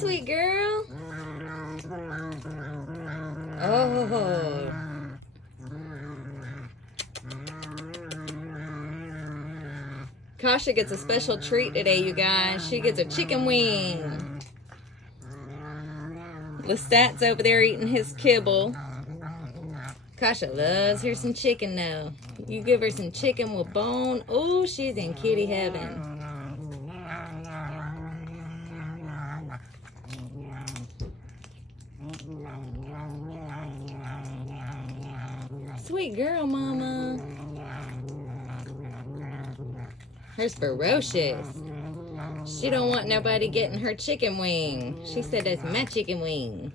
sweet girl. Oh. Kasha gets a special treat today, you guys. She gets a chicken wing. Lestat's over there eating his kibble. Kasha loves her some chicken now. You give her some chicken with bone. Oh, she's in kitty heaven. Sweet girl, mama. Her's ferocious. She don't want nobody getting her chicken wing. She said, that's my chicken wing.